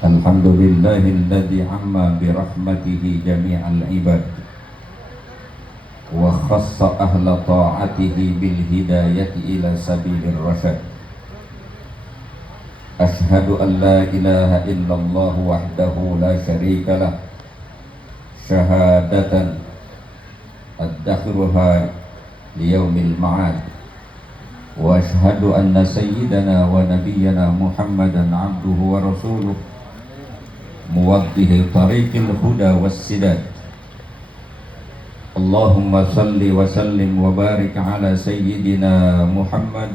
Alhamdulillahilladzi amma birahmatihi jami'al ibad wa khassa ahla ta'atihi bil hidayati ila sabilir rasyad. Ashhadu an la ilaha illallah wahdahu la syarika lah syahadatan addakhruha liyaumil ma'ad. Wa ashhadu anna sayyidana wa nabiyyana Muhammadan abduhu wa rasuluh muwaddihi tariqil huda wassidad. Allahumma salli wa sallim wa barik ala sayyidina Muhammad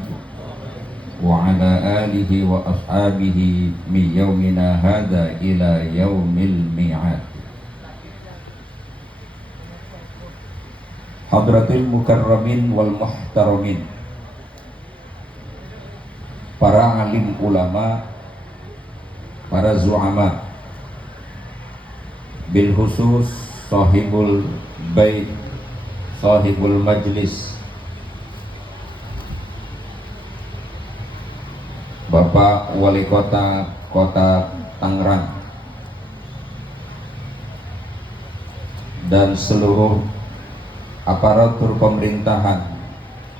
wa ala alihi wa ashabihi min yaumina hadha ila yaumil mi'ad. Hadratil mukarramin wal muhtaramin, para alim ulama, para zu'ama, bil khusus sahibul bait, sahibul majlis, Bapak Wali Kota Kota Tangerang dan seluruh aparatur pemerintahan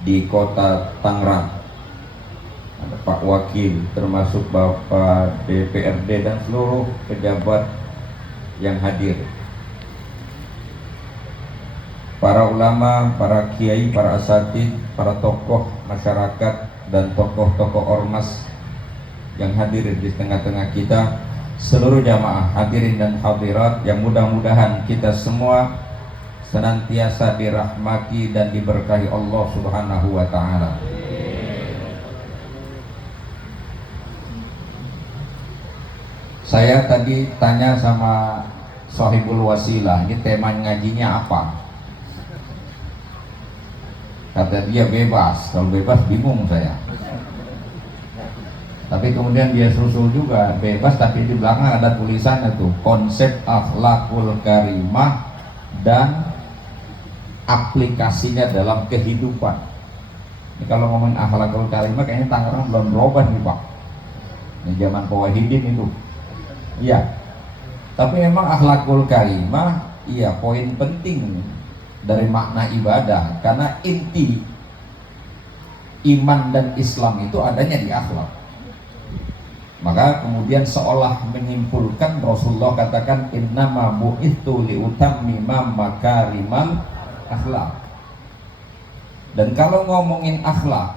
di Kota Tangerang, ada Pak Wakil termasuk Bapak DPRD dan seluruh pejabat yang hadir, para ulama, para kiai, para asatidz, para tokoh masyarakat dan tokoh-tokoh ormas yang hadir di tengah-tengah kita, seluruh jamaah hadirin dan hadirat yang mudah-mudahan kita semua senantiasa dirahmati dan diberkahi Allah Subhanahu wa taala. Saya tadi tanya sama Sohibul Wasilah, ini tema ngajinya apa? Kata dia bebas. Kalau bebas bingung saya. Tapi kemudian dia susul juga bebas, tapi di belakang ada tulisannya tuh, konsep akhlakul karimah dan aplikasinya dalam kehidupan. Ini kalau ngomongin akhlakul karimah kayaknya Tangerang belum berubah nih Pak. Ini zaman Pak Wahidin itu. Iya, tapi memang akhlakul karimah, iya, poin penting dari makna ibadah, karena inti iman dan Islam itu adanya di akhlak. Maka kemudian seolah menyimpulkan, Rasulullah katakan innama bu'ithu liutammima makarimal akhlak. Dan kalau ngomongin akhlak,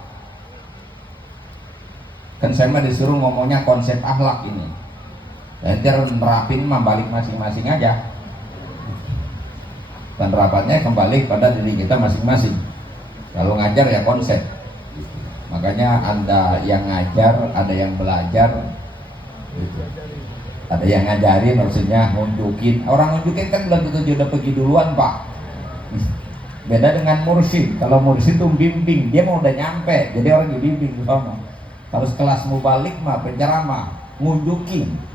kan saya mah disuruh ngomongnya konsep akhlak ini. Nanti nerapin mah balik masing-masing aja. Dan rapatnya kembali pada diri kita masing-masing. Kalau ngajar ya konsep. Makanya Anda yang ngajar, ada yang belajar, ada yang ngajarin, maksudnya nunjukin. Orang nunjukin kan belum tentu udah pergi duluan Pak. Beda dengan mursyid. Kalau mursyid itu bimbing, dia mau udah nyampe, jadi orang dibimbing sama. Kalau sekelas mubalik mah penceramah, nunjukin.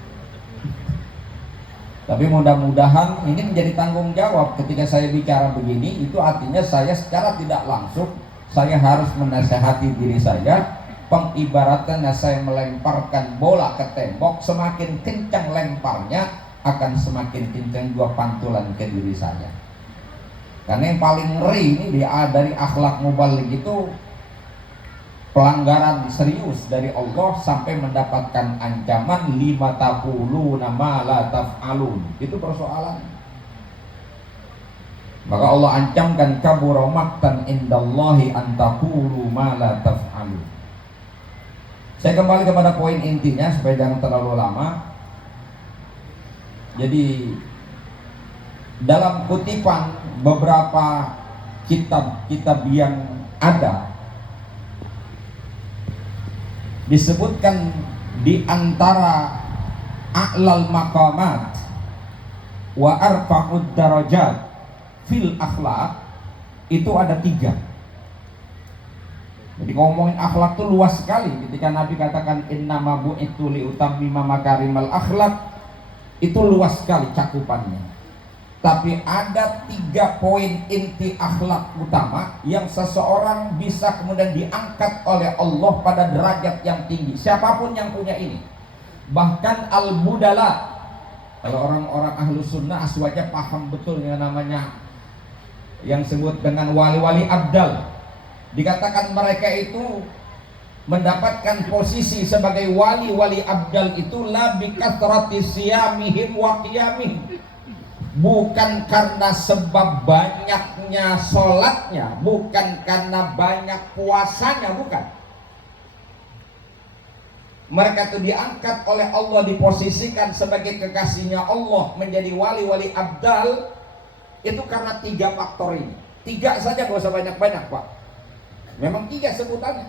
Tapi mudah-mudahan ini menjadi tanggung jawab ketika saya bicara begini, itu artinya saya secara tidak langsung saya harus menasihati diri saya. Pengibaratannya saya melemparkan bola ke tembok, semakin kencang lemparnya akan semakin kencang juga pantulan ke diri saya. Karena yang paling ngeri ini dari akhlak mubalik itu pelanggaran serius dari Allah sampai mendapatkan ancaman lima taquluna ma la taf'alun. Itu persoalan. Maka Allah ancamkan kabura maqtan indallahi an taqulu ma la taf'alun. Saya kembali kepada poin intinya supaya jangan terlalu lama. Jadi dalam kutipan beberapa kitab-kitab yang ada disebutkan di antara a'lal maqamat wa arfa'ud darajat fil akhlak itu ada 3. Jadi ngomongin akhlak itu luas sekali. Ketika Nabi katakan innama bu'ithu liutammima makarimal akhlak, itu luas sekali cakupannya. Tapi ada 3 poin inti akhlak utama yang seseorang bisa kemudian diangkat oleh Allah pada derajat yang tinggi. Siapapun yang punya ini, Bahkan al-budala, kalau orang-orang ahlu sunnah aswaja paham betul yang namanya yang sebut dengan wali-wali abdal. Dikatakan mereka itu mendapatkan posisi sebagai wali-wali abdal itu la bikathrati siyamihim wa qiyamihim, bukan karena sebab banyaknya sholatnya, bukan karena banyak puasanya, bukan. Mereka itu diangkat oleh Allah, diposisikan sebagai kekasihnya Allah, menjadi wali-wali abdal itu karena 3 faktor ini. 3 saja, gak usah banyak-banyak Pak. Memang 3 sebutannya,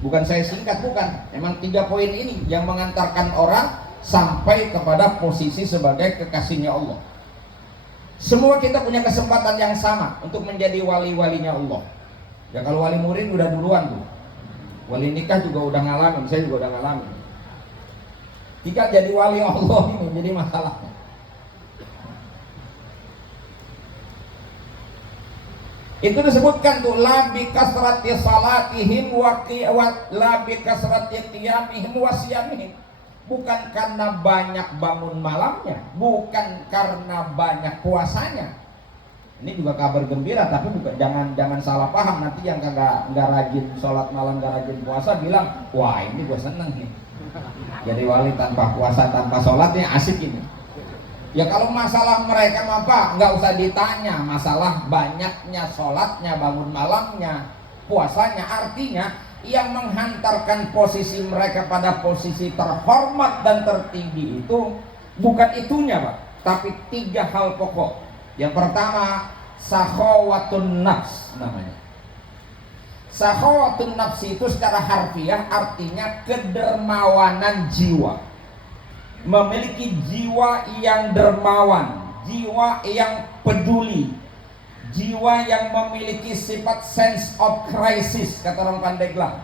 bukan saya singkat, bukan. Memang 3 poin ini yang mengantarkan orang sampai kepada posisi sebagai kekasihnya Allah. Semua kita punya kesempatan yang sama untuk menjadi wali-walinya Allah. Ya kalau wali murid udah duluan tuh, wali nikah juga udah ngalamin, saya juga udah ngalamin. Jika jadi wali Allah ini jadi masalahnya. Itu disebutkan tuh la bi kasrati salatihim wa la bi kasrati qiyamihim wa siyamihim. Bukan karena banyak bangun malamnya, bukan karena banyak puasanya. Ini juga kabar gembira, tapi bukan, jangan salah paham. Nanti yang nggak rajin sholat malam, nggak rajin puasa bilang, wah ini gue seneng nih, jadi wali tanpa puasa tanpa sholatnya asik ini. Ya kalau masalah mereka apa nggak usah ditanya, masalah banyaknya sholatnya, bangun malamnya, puasanya. Artinya yang menghantarkan posisi mereka pada posisi terhormat dan tertinggi itu bukan itunya Pak, tapi 3 hal pokok. Yang pertama, sakhawatun nafs namanya. Sakhawatun nafs itu secara harfiah artinya kedermawanan jiwa. Memiliki jiwa yang dermawan, jiwa yang peduli, jiwa yang memiliki sifat sense of crisis, kata orang Pandeglang.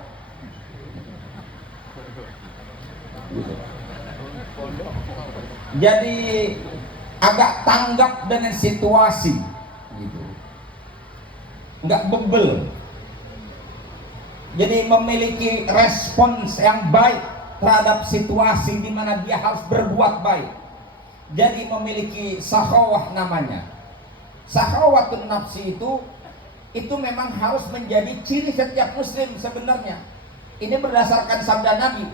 Jadi agak tanggap dengan situasi gitu, nggak bebel. Jadi memiliki respons yang baik terhadap situasi di mana dia harus berbuat baik. Jadi memiliki sakhawah namanya. Sakhawatun nafsi itu memang harus menjadi ciri setiap muslim sebenarnya. Ini berdasarkan sabda Nabi,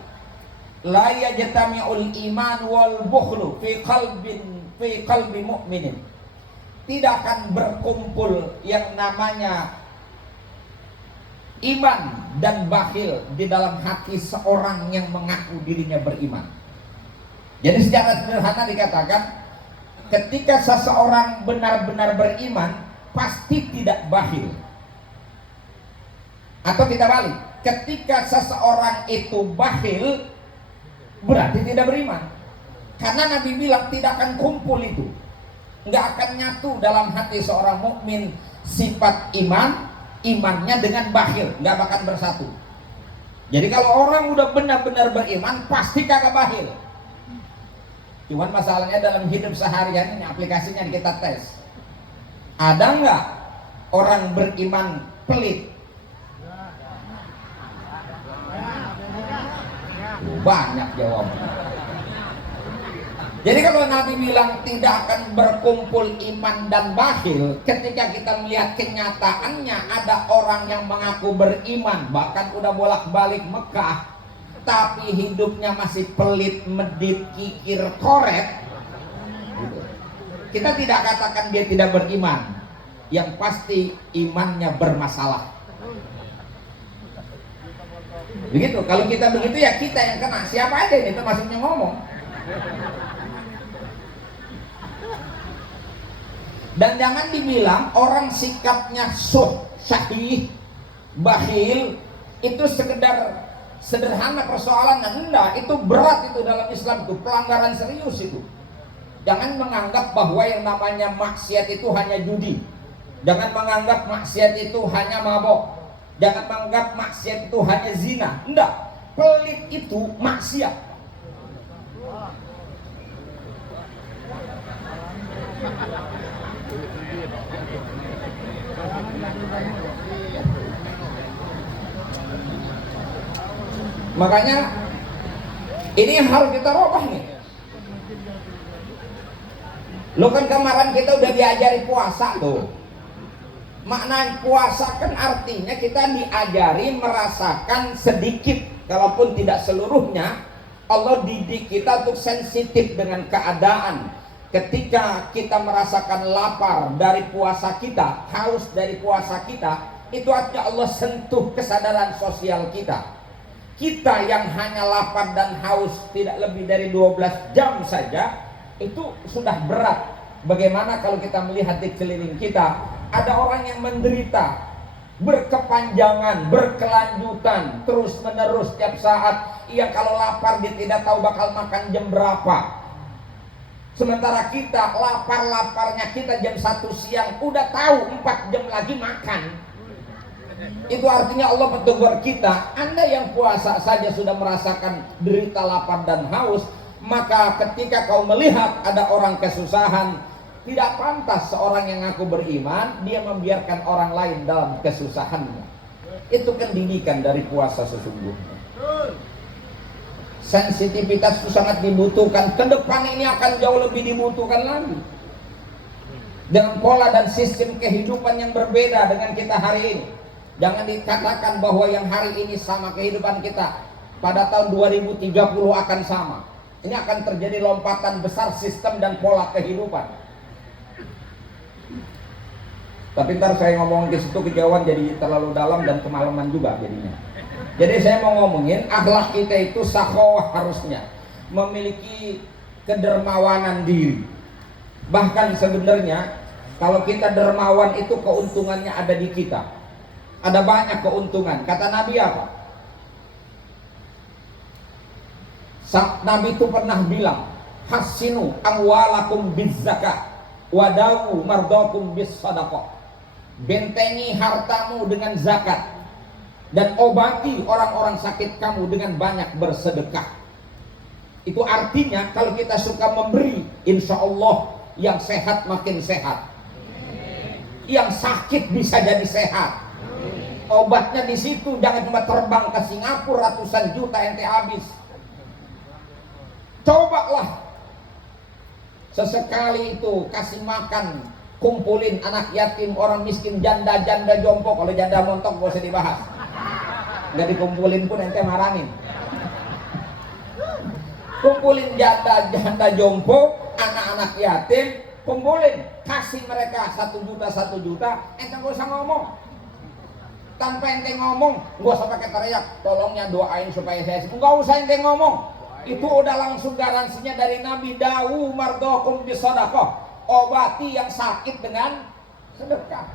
la yajtami'ul iman wal bukhlu fi qalbi mu'minin. Tidak akan berkumpul yang namanya iman dan bakhil di dalam hati seorang yang mengaku dirinya beriman. Jadi secara sederhana dikatakan, ketika seseorang benar-benar beriman pasti tidak bakhil. Atau kita balik, ketika seseorang itu bakhil berarti tidak beriman. Karena Nabi bilang tidak akan kumpul itu, nggak akan nyatu dalam hati seorang mukmin sifat imannya dengan bakhil, nggak bakal bersatu. Jadi kalau orang udah benar-benar beriman pasti kagak bakhil. Cuman masalahnya dalam hidup seharian ini aplikasinya kita tes. Ada nggak orang beriman pelit? Banyak jawabnya. Jadi kalau Nabi bilang tidak akan berkumpul iman dan bakhil, ketika kita melihat kenyataannya ada orang yang mengaku beriman, bahkan udah bolak-balik Mekah, tapi hidupnya masih pelit, medit, kikir, koret, kita tidak katakan dia tidak beriman. Yang pasti imannya bermasalah. Begitu, kalau kita begitu ya kita yang kena. Siapa aja ini termasuknya ngomong. Dan jangan dibilang orang sikapnya syahih, bakhil itu sekedar sederhana persoalan. Enggak, itu berat, itu dalam Islam itu pelanggaran serius itu. Jangan menganggap bahwa yang namanya maksiat itu hanya judi. Jangan menganggap maksiat itu hanya mabok. Jangan menganggap maksiat itu hanya zina. Enggak, pelit itu maksiat. Makanya Ini yang harus kita rubah nih. Lo kan kemarin kita udah diajari puasa tuh. Makna puasa kan artinya kita diajari merasakan sedikit, kalaupun tidak seluruhnya. Allah didik kita untuk sensitif dengan keadaan. Ketika kita merasakan lapar dari puasa kita, haus dari puasa kita, itu artinya Allah sentuh kesadaran sosial kita. Kita yang hanya lapar dan haus tidak lebih dari 12 jam saja, itu sudah berat. Bagaimana kalau kita melihat di keliling kita, ada orang yang menderita berkepanjangan, berkelanjutan, terus menerus setiap saat. Ia kalau lapar dia tidak tahu bakal makan jam berapa. Sementara kita lapar-laparnya kita jam 1 siang udah tahu 4 jam lagi makan. Itu artinya Allah bertegur kita, Anda yang puasa saja sudah merasakan derita lapar dan haus, maka ketika kau melihat ada orang kesusahan, tidak pantas seorang yang ngaku beriman dia membiarkan orang lain dalam kesusahannya. Itu kan didikan dari puasa sesungguhnya. Sensitivitas itu sangat dibutuhkan. Ke depan ini akan jauh lebih dibutuhkan lagi. Dengan pola dan sistem kehidupan yang berbeda dengan kita hari ini. Jangan dikatakan bahwa yang hari ini sama kehidupan kita pada tahun 2030 akan sama. Ini akan terjadi lompatan besar sistem dan pola kehidupan. Tapi ntar saya ngomongin ke situ kejauhan jadi terlalu dalam dan kemalaman juga jadinya. Jadi saya mau ngomongin akhlak kita itu sakhawah harusnya memiliki kedermawanan diri. Bahkan sebenarnya kalau kita dermawan itu keuntungannya ada di kita. Ada banyak keuntungan. Kata Nabi apa? Nabi itu pernah bilang, hasinu amwalakum bizzakah wadawu mardakum bis sadaqah. Bentengi hartamu dengan zakat dan obati orang-orang sakit kamu dengan banyak bersedekah. Itu artinya kalau kita suka memberi, insya Allah yang sehat makin sehat, yang sakit bisa jadi sehat. Obatnya di situ. Jangan cuma terbang ke Singapura ratusan juta ente habis. Cobalah sesekali itu kasih makan, kumpulin anak yatim, orang miskin, janda-janda jompo. Kalau janda montok gak usah dibahas, nggak dikumpulin pun ente marahin. Kumpulin janda jompo, anak-anak yatim, kumpulin, kasih mereka 1 juta, ente gak usah ngomong. Tanpa ente ngomong, gak usah pakai teriak, tolongnya doain supaya saya sembuh. Gak usah ente ngomong, itu udah langsung garansinya dari Nabi. Dawu mardokum bisadaqah, obati yang sakit dengan sedekah.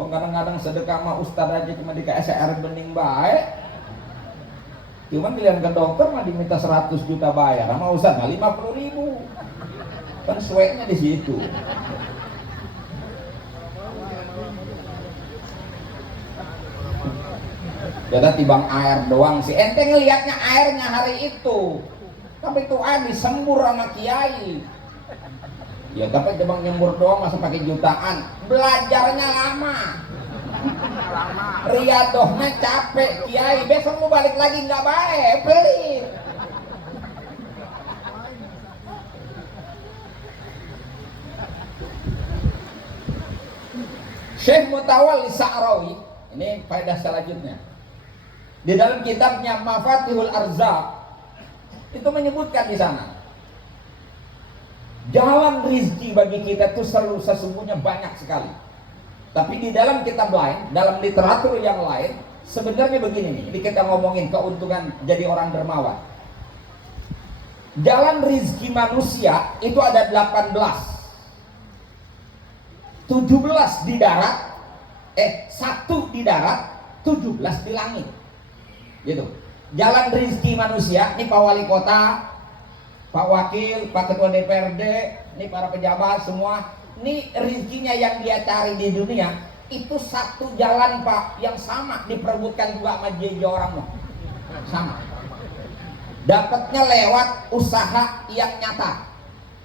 Oh, kadang-kadang sedekah mah ustad aja cuma dikasih air bening baik. Cuman pilihan ke dokter mah diminta 100 juta bayar, sama ustad mah 50.000. Kan sueknya di situ. Jadi tibang air doang sih. Ente ngelihatnya airnya hari itu, tapi itu air disembur sama kiai. Ya tapi cuma nyembur doang masa pakai jutaan. Belajarnya lama. Riadohnya capek kiai. Besok mau balik lagi nggak baik, pelit. Syekh Mutawalli Sa'rawi, ini faedah selanjutnya. Di dalam kitabnya Mafatihul Arzaq itu menyebutkan di sana, jalan rizki bagi kita itu sesungguhnya banyak sekali. Tapi di dalam kitab lain, dalam literatur yang lain, sebenarnya begini nih, ini kita ngomongin keuntungan jadi orang dermawan. Jalan rizki manusia itu ada 18. 17 di darat, 1 di darat, 17 di langit. Gitu. Jalan rizki manusia, ini Pak Wali Kota, Pak Wakil, Pak Ketua DPRD, ini para pejabat semua, ini rizkinya yang dia cari di dunia itu satu jalan Pak, yang sama diperebutkan juga sama jeje orang loh. Sama. Dapatnya lewat usaha yang nyata.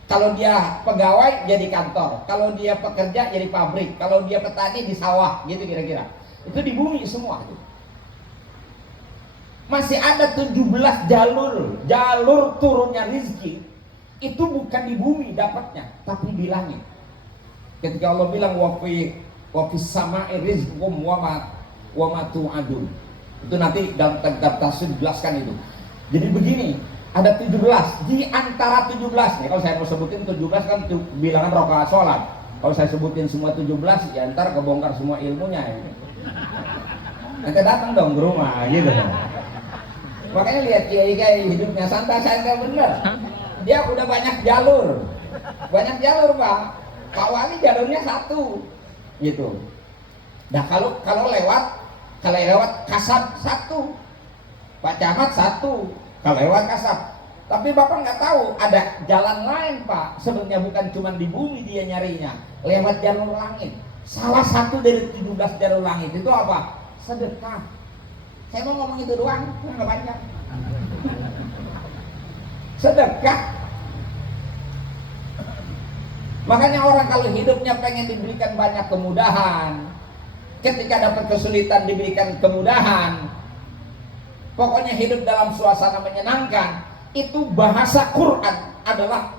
Kalau dia pegawai jadi kantor, kalau dia pekerja jadi pabrik, kalau dia petani di sawah, gitu kira-kira. Itu di bumi semua itu. Masih ada 17 jalur turunnya rizki. Itu bukan di bumi dapatnya, tapi di langit. Ketika Allah bilang wa fi sama'i rizqukum wa ma tu'adun. Itu nanti dalam tafsir jelaskan itu. Jadi begini, ada 17 di antara 17 nih. Kalau saya mau sebutin 17 kan bilangan rakaat sholat. Kalau saya sebutin semua 17 ya ntar kebongkar semua ilmunya ya. Nanti datang dong ke rumah gitu. Makanya lihat kiai hidupnya santai-santai bener. Dia udah banyak jalur Pak. Pak Wali jalurnya satu gitu. Nah kalau lewat kasab satu, Pak Camat satu, kalau lewat kasab. Tapi Bapak nggak tahu ada jalan lain Pak. Sebenarnya bukan cuma di bumi dia nyarinya, lewat jalur langit. Salah satu dari 17 jalur langit itu apa? Sedekah. Saya mau ngomong itu doang, nggak banyak. Sedekah. Makanya orang kalau hidupnya pengen diberikan banyak kemudahan, ketika dapat kesulitan diberikan kemudahan, pokoknya hidup dalam suasana menyenangkan. Itu bahasa Quran adalah